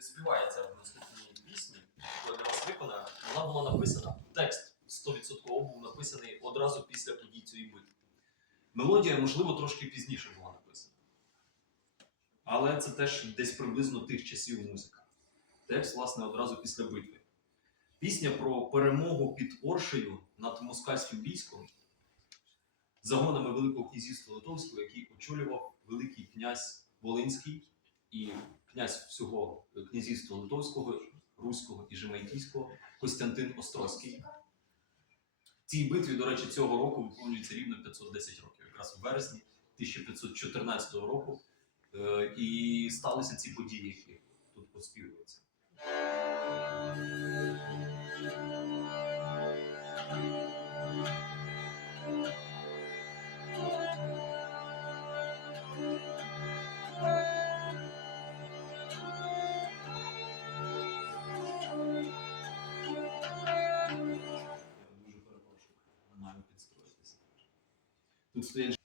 співається в наступній пісні, яку я для вас виконаю. Вона була написана, текст 100% був написаний одразу після подій цієї битви. Мелодія, можливо, трошки пізніше була написана. Але це теж десь приблизно тих часів музика. Текст, власне, одразу після битви. Пісня про перемогу під Оршею над москальським військом загонами Великого князівства Литовського, який очолював Великий князь Волинський і князь всього князівства Литовського, Руського і Жемайтійського Костянтин Острозький. Цій битві, до речі, цього року виповнюється рівно 510 років, якраз в березні 1514 року. Е, і сталися ці події, які тут поспівуються. Тут стоять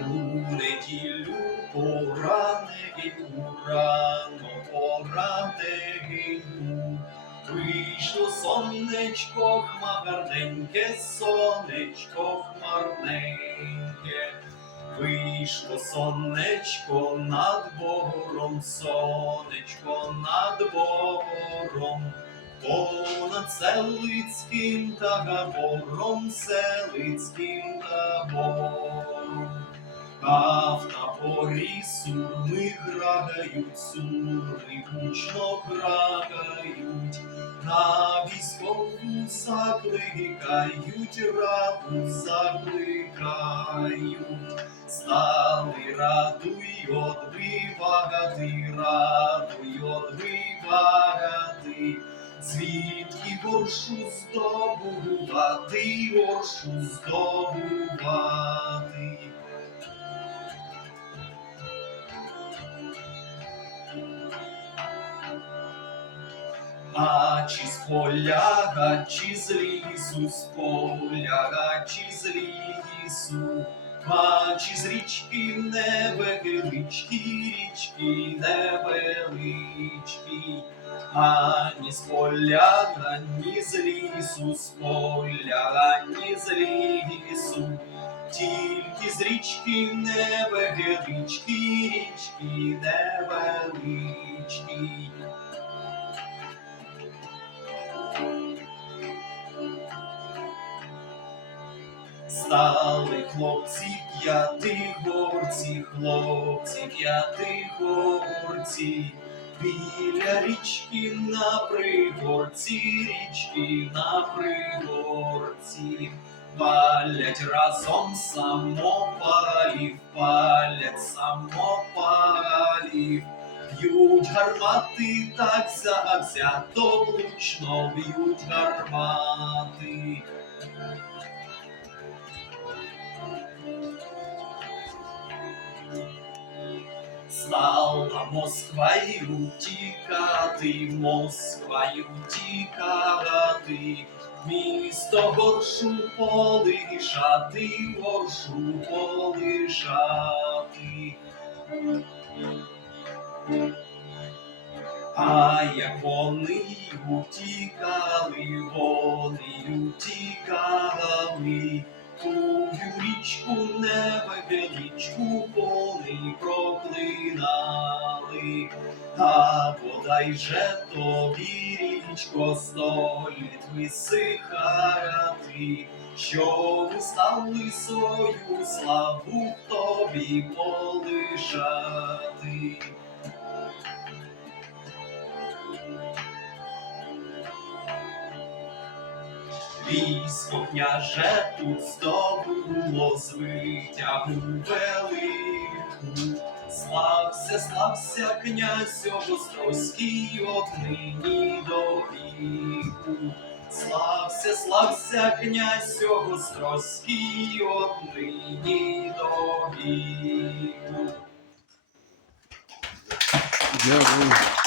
У неділю поранений урано, поранений був. Вийшло сонечко хмарненьке, сонечко хмарненьке. Вийшло сонечко над бором, сонечко над бором. Понад селицьким табором, селицьким табором. А в таборі сурми грають, сурми гучно грають, на військову закликають, раду закликають. Стали радуй одбивати, радуй одбивати, звідки горшу здобувати, горшу здобувати. А з поля, а чи з лісу, з поля, а чи з лісу, а з річки невеличкі, річки невеличкі, ані з поля, ані з лісу, з поля, ані з лісу, тільки з річки невеличкі, річки невеличкі. Стали хлопці п'ятигорці, хлопці п'ятигорці, біля річки на пригорці, річки на пригорці, палять разом самопалів, палять самопалів, б'ють гармати так завзято влучно б'ють гармати. Стала Москвою тікати, Москвою тікати, місто горшу полишати, горшу полишати. А як вони утікали, вони утікали, тую річку невеличку вони проклинали, а бодай же тобі річко століт висихати, що ви стали свою славу тобі полишати. Військо княже тут здобуло звитягу велику. Слався, слався князь Острозький от нині до віку. Слався, слався, князь Острозький, однині до віку. Дякую.